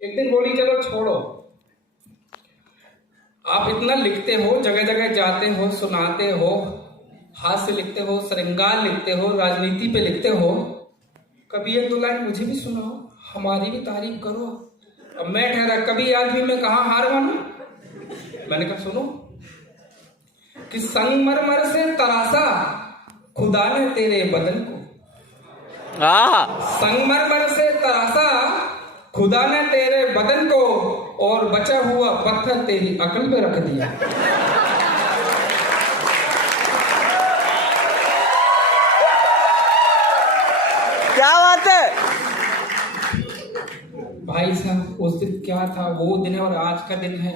एक दिन बोली चलो छोड़ो, आप इतना लिखते हो, जगह जगह जाते हो, सुनाते हो, हास्य लिखते हो, श्रृंगार लिखते हो, राजनीति पे लिखते हो, कभी एक दो लाइन मुझे भी सुनाओ, हमारी भी तारीफ करो। अब मैं ठहरा, कभी आदमी में कहा हार मानू। मैंने कहा सुनो कि संगमरमर से तरासा खुदा ने तेरे बदन को, संगमरमर से तरासा खुदा ने तेरे बदन को, और बचा हुआ पत्थर तेरी अकल पे रख दिया। क्या बात है भाई साहब, उस दिन क्या था, वो दिन है और आज का दिन है,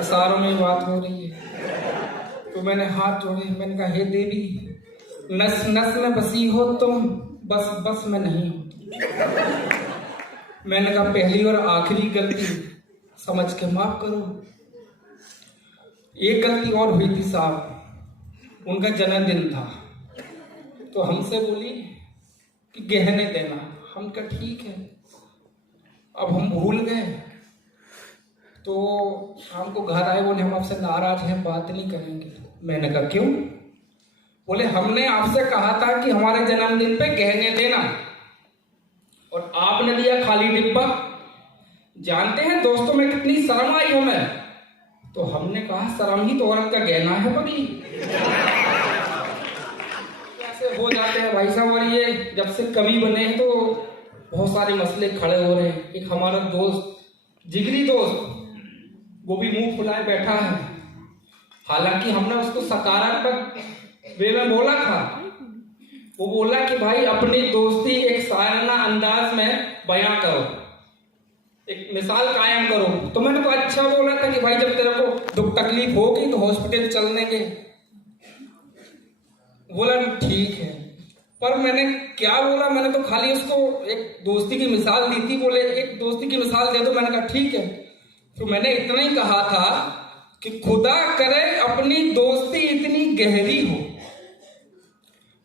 इशारों में बात हो रही है। तो मैंने हाथ जोड़े, मैंने कहा हे देवी, नस नस में बसी हो तुम, बस बस में नहीं हो। मैंने कहा पहली और आखिरी गलती समझ के माफ करो। एक गलती और हुई थी साहब, उनका जन्मदिन था, तो हमसे बोली कि गहने देना। हम कहा ठीक है। अब हम भूल गए, तो शाम को घर आए, बोले हम आपसे नाराज हैं, बात नहीं करेंगे। मैंने कहा क्यों? बोले हमने आपसे कहा था कि हमारे जन्मदिन पे गहने देना, और आपने दिया खाली डिब्बा। जानते हैं दोस्तों में कितनी शर्म आई हमें। तो हमने कहा शर्म ही तो औरत का गहना है पगली। ऐसे हो जाते हैं भाई साहब। और ये जब से कवि बने हैं तो बहुत सारे मसले खड़े हो रहे हैं। एक हमारा दोस्त, जिगरी दोस्त, वो भी मुंह फुलाए बैठा है। हालांकि हमने उसको सकारात्मक वे में बोला था। वो बोला कि भाई अपनी दोस्ती एक शायराना अंदाज में बयां करो, एक मिसाल कायम करो। तो मैंने तो अच्छा बोला था कि भाई जब तेरे को दुख तकलीफ होगी तो हॉस्पिटल चल देंगे। बोला ठीक है, पर मैंने क्या बोला, मैंने तो खाली उसको एक दोस्ती की मिसाल दी थी। बोले एक दोस्ती की मिसाल दे दो। मैंने कहा ठीक है। तो मैंने इतना ही कहा था कि खुदा करे अपनी दोस्ती इतनी गहरी हो,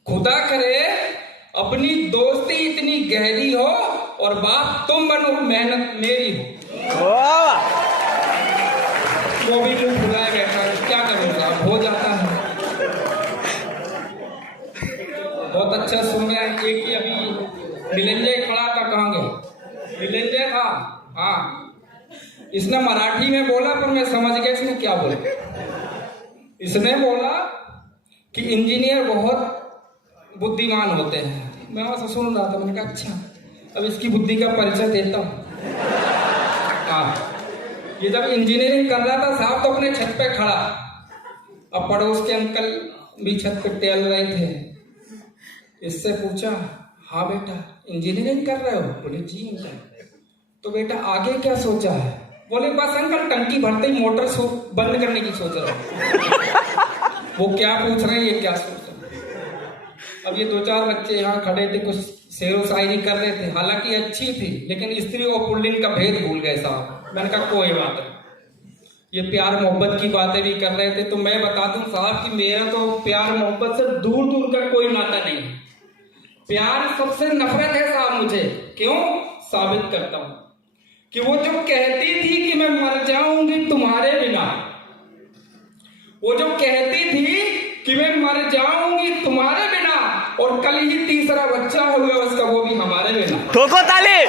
खुदा करे अपनी दोस्ती इतनी गहरी हो, और बाप तुम बनो मेहनत मेरी हो। वो भी मुंह फुलाए बैठा है, क्या करूंगा, हो जाता है। बहुत अच्छा सुन रहा है। एक ही अभी मिलंजय खड़ा था, कहाँ गया मिलंजय था, हाँ, इसने मराठी में बोला, पर मैं समझ गया इसने क्या बोला। इसने बोला कि इंजीनियर बहुत बुद्धिमान होते हैं। मैं वहां से सुन रहा था, मैंने कहा अच्छा, अब इसकी बुद्धि का परिचय देता हूं। हाँ, ये जब इंजीनियरिंग कर रहा था साहब, तो अपने छत पे खड़ा, अब पड़ोस के अंकल भी छत पे टहल रहे थे। इससे पूछा हाँ बेटा इंजीनियरिंग कर रहे हो? बोले जी अंकल। तो बेटा आगे क्या सोचा है? बोले बस अंकल टंकी भरते ही मोटर बंद करने की सोच रहा हूं। वो क्या पूछ रहे हैं, ये क्या सोच रहे हैं। अब ये दो चार बच्चे यहाँ खड़े थे, कुछ शेरो शायरी कर रहे थे, हालांकि अच्छी थी, लेकिन स्त्री और पुल्लिंग का भेद भूल गए साहब। मैंने कहा कोई बात नहीं, ये प्यार मोहब्बत की बातें भी कर रहे थे। तो मैं बता दूं साहब कि मेरा तो प्यार मोहब्बत से दूर दूर का कोई नाता नहीं है। प्यार सबसे नफरत है साहब मुझे। क्यों? साबित करता हूं कि वो जो कहती थी कि मैं मर जाऊंगी तुम्हारे बिना, वो जो कहती थी कि मैं मर जाऊंगी तुम्हारे बिना, और कल ही तीसरा बच्चा हो गया उसका, वो भी हमारे बिना। ठोको ताली।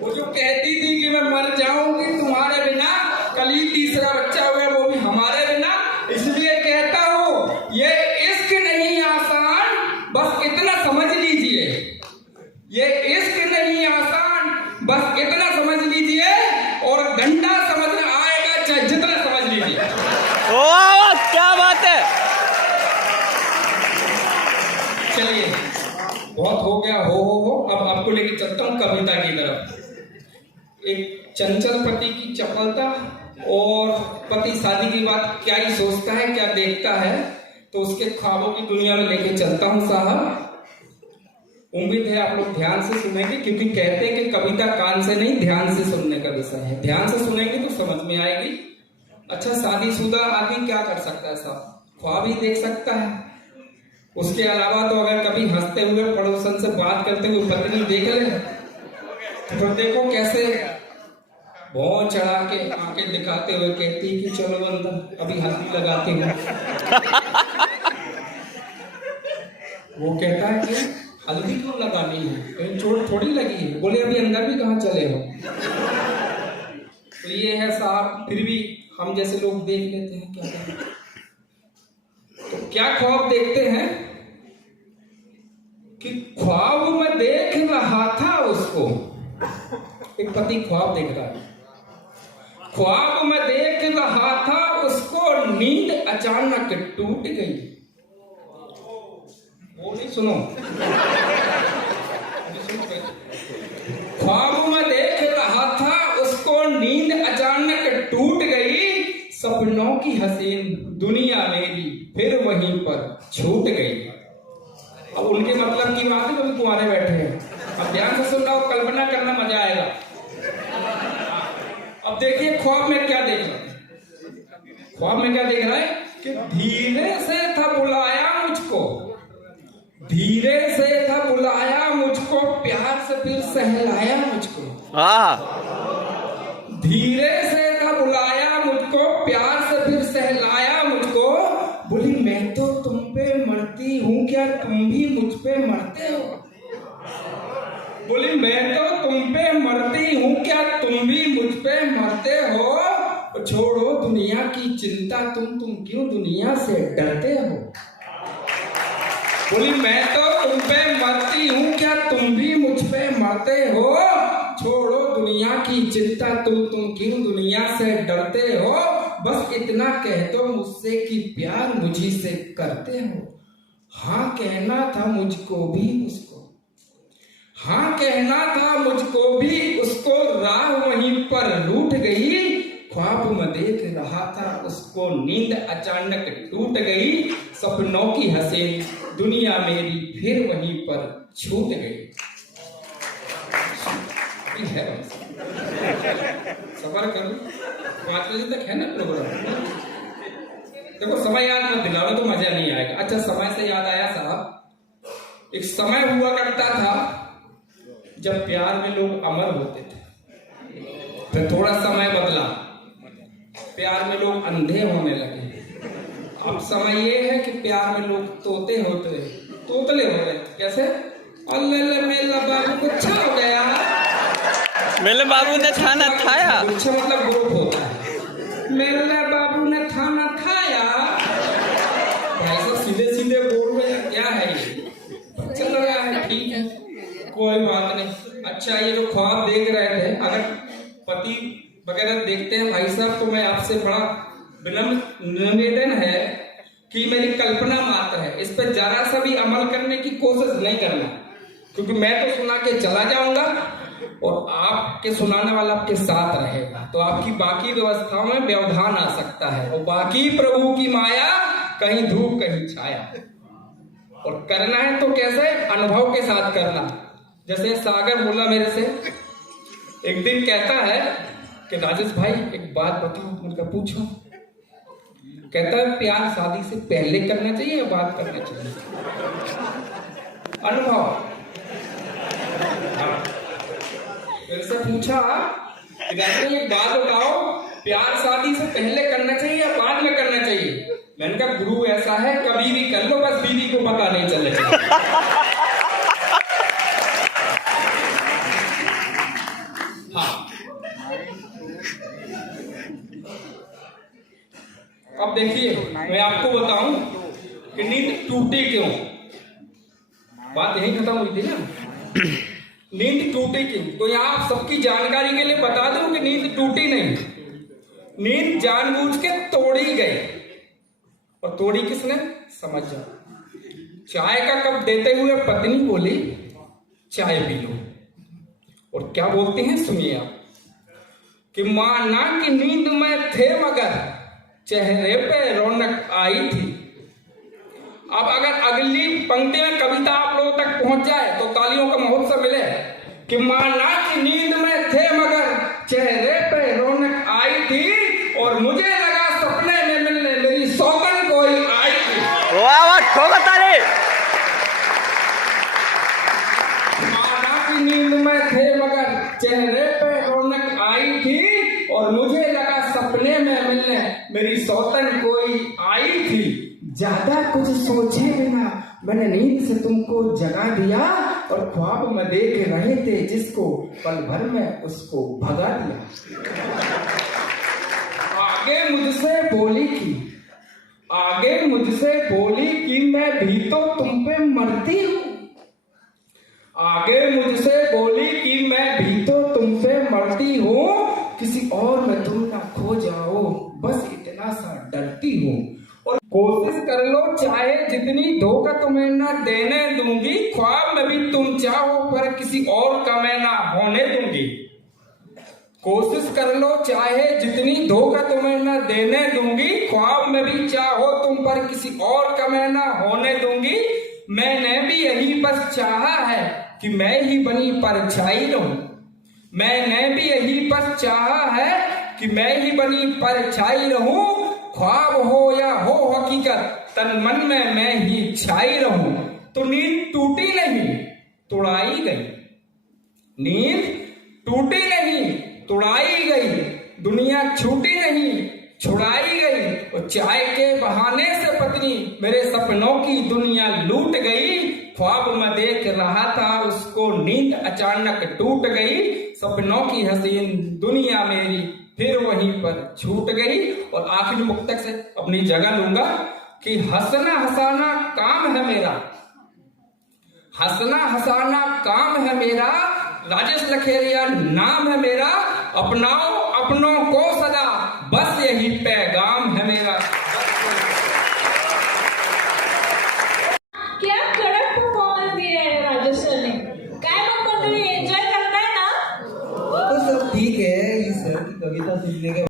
वो जो कहती थी कि मैं मर जाऊंगी तुम्हारे बिना, कल ही तीसरा बच्चा हो गया, वो भी हमारे बिना। इसलिए कहता हूं ये इश्क नहीं आसान, बस इतना समझ लीजिए। ये इश्क नहीं आसान, बस इतना समझ लीजिए, और घंटा समझ आएगा चाहे जितना समझ लीजिए। ओह क्या बात है। चलिए बहुत हो गया, हो अब आपको लेके चलता हूं कविता की तरफ। एक चंचल पति की चपलता, और पति शादी की बात क्या ही सोचता है, क्या देखता है, तो उसके ख्वाबों की दुनिया में लेके चलता हूं साहब। उम्मीद है आप लोग ध्यान से सुनेंगे, क्योंकि कहते हैं कि कविता कान से नहीं ध्यान से सुनने का विषय है। ध्यान से सुनेंगे तो समझ में आएगी। अच्छा, शादीशुदा आदमी क्या कर सकता है साहब? ख्वाब ही देख सकता है। उसके अलावा तो अगर कभी हंसते हुए पड़ोसन से बात करते हुए पत्नी देख ले तो फिर देखो कैसे भौं चढ़ा के आंखें दिखाते हुए कहती है कि चलो अंदर अभी हल्दी लगाते हैं। वो कहता है कि हल्दी क्यों लगानी है, कहीं चोट थोड़ी लगी है। बोले अभी अंदर भी कहाँ चले हो। तो ये है साहब, फिर भी हम जैसे लोग देख लेते हैं, क्या करें। तो क्या ख्वाब देखते हैं कि ख्वाब में देख रहा था उसको, एक पति ख्वाब देख रहा है, ख्वाब में देख रहा था उसको, नींद अचानक टूट गई। वो नहीं सुनो, ख्वाब में देख रहा था उसको, नींद अचानक टूट गई, सपनों की हसीन दुनिया मेरी फिर वहीं पर छूट गई। अब उनके मतलब की बात है, कभी कुंवारे बैठे हैं, अब ध्यान से सुनना और कल्पना करना, मजा आएगा। अब देखिए ख्वाब में क्या देख रहा है, ख्वाब में क्या देख रहा है कि धीरे से था बुलाया मुझको, धीरे से था बुलाया मुझको, प्यार से फिर सहलाया मुझको। धीरे से था बुलाया मुझको, प्यार से फिर सहलाया मुझको। बोली मैं तो तुम पे मरती हूँ, क्या तुम भी मुझ पे मरते हो। बोली मैं तो तुम पे मरती हूँ, क्या तुम भी मुझ पे मरते हो। छोड़ो दुनिया की चिंता, तुम क्यों दुनिया से डरते हो। बोली मैं तो तुम पे मरती हूँ, क्या तुम भी मुझ पे मरते हो। छोड़ो दुनिया की चिंता, तुम क्यों दुनिया से डरते हो। बस इतना कह दो मुझसे कि प्यार मुझी से करते हो। हाँ कहना था मुझको भी उसको, हाँ कहना था मुझको भी उसको, राह वहीं पर रूठ गई। ख्वाब में देख रहा था उसको, नींद अचानक टूट गई, सपनों की हसीन दुनिया मेरी फिर वहीं पर छूट गई। है सबर करो, 5 बजे तक है ना प्रोग्राम। देखो समय याद मत दिलाओ तो मजा नहीं आएगा। अच्छा समय से याद आया साहब, एक समय हुआ करता था जब प्यार में लोग अमर होते थे। फिर थोड़ा समय बदला, प्यार में लोग अंधे होने लगे। अब समय ये है कि प्यार में लोग तोते तोतले हो रहे। कैसे? अल्लाह मेला बाबू को छा हो गया, मेरे बाबू ने खाना खाया। अच्छा मतलब ग्रुप होता है, मेरे बाबू ने खाना खाया। भाई साहब सीधे सीधे बोल रहे हैं, क्या है ये। चल रहा है, ठीक है कोई बात नहीं। अच्छा ये जो ख्वाब देख रहे थे, अगर पति वगैरह देखते हैं भाई साहब, तो मैं आपसे बड़ा विनम्र निवेदन है कि मेरी कल्पना मात्र है, इस पर जरा सा भी अमल करने की कोशिश नहीं करना। क्योंकि मैं तो सुना के चला जाऊंगा और आपके सुनाने वाला आपके साथ रहेगा, तो आपकी बाकी व्यवस्थाओं में व्यवधान आ सकता है। और बाकी प्रभु की माया, कहीं धूप कहीं छाया। और करना है तो कैसे? अनुभव के साथ करना। जैसे सागर बोला मेरे से, एक दिन कहता है कि राजेश भाई एक बात बताओ। उनका पूछो। कहता है प्यार शादी से पहले करना चाहिए या बाद करना चाहिए? अनुभव। मेरे से पूछा कि एक बात बताओ, प्यार शादी से पहले करना चाहिए या बाद में करना चाहिए? मैंने कहा गुरु ऐसा है, कभी भी कर लो, बस बीवी को पता नहीं चले। हाँ अब देखिए मैं आपको बताऊं कि नींद टूटी क्यों। बात यही खत्म हुई थी ना, नींद टूटी क्यों। तो यहाँ आप सबकी जानकारी के लिए बता दूं कि नींद टूटी नहीं, नींद जानबूझ के तोड़ी गई। और तोड़ी किसने? समझ जाओ। चाय का कप देते हुए पत्नी बोली चाय पी लो। और क्या बोलते हैं सुनिए आप, कि माना कि नींद में थे मगर चेहरे पे रौनक आई थी। अब अगर अगली पंक्ति में कविता आप लोगों तक पहुंच जाए तो तालियों का महोत्सव मिले। कि माना कि नींद में थे मगर चेहरे पे रौनक आई थी, और मुझे लगा सपने में मिलने मेरी सौगन कोई आई थी। वाह वाह, ठोकर ताली। चेहरे पे रौनक आई थी और मुझे लगा सपने में मिलने मेरी सौतन कोई आई थी। ज्यादा कुछ सोचे बिना मैंने नींद से तुमको जगा दिया और ख्वाब में देख रहे थे जिसको पल भर में उसको भगा दिया। आगे मुझसे बोली कि मैं भी तो तुम पे मरती हूँ। आगे मुझसे बोली कि मैं भी तो तुम पे मरती हूँ, किसी और में तुम ना खो जाओ बस इतना सा डरती हूँ। और कोशिश कर लो चाहे जितनी, धोखा तुम्हें ना देने दूंगी, ख्वाब में भी तुम चाहो पर किसी और का मैं ना होने दूंगी। कोशिश कर लो चाहे जितनी, धोखा तुम्हें न देने दूंगी, ख्वाब में भी चाहो तुम पर किसी और का मैं न होने दूंगी। मैंने भी यही बस चाहा है कि मैं ही बनी परछाई रहूं। मैंने भी यही बस चाहा है कि मैं ही बनी परछाई रहूं। ख्वाब हो या हो हकीकत तन मन में मैं ही छाई रहूं। तो नींद टूटी नहीं तुड़ाई गई, नींद टूटी नहीं तुड़ाई गई, दुनिया छूटी नहीं छुड़ाई गई। और चाय के बहाने से पत्नी मेरे सपनों की दुनिया लूट गई। ख्वाब में देख रहा था उसको नींद अचानक टूट गई। सपनों की हसीन दुनिया मेरी फिर वहीं पर छूट गई। और आखिरी मुक्तक से अपनी जगह लूंगा कि हंसना हंसाना काम है मेरा, हंसना हंसाना काम है मेरा, राजेश लखेरिया नाम है मेरा। अपनाओ अपनों को सदा बस यही पैगाम है मेरा। क्या कडक परफॉर्मन्स दिया है राजेश सर ने। काय मग मंडळी एन्जॉय करताय ना? तो सब ठीक है, इस सर की कविता सुनने के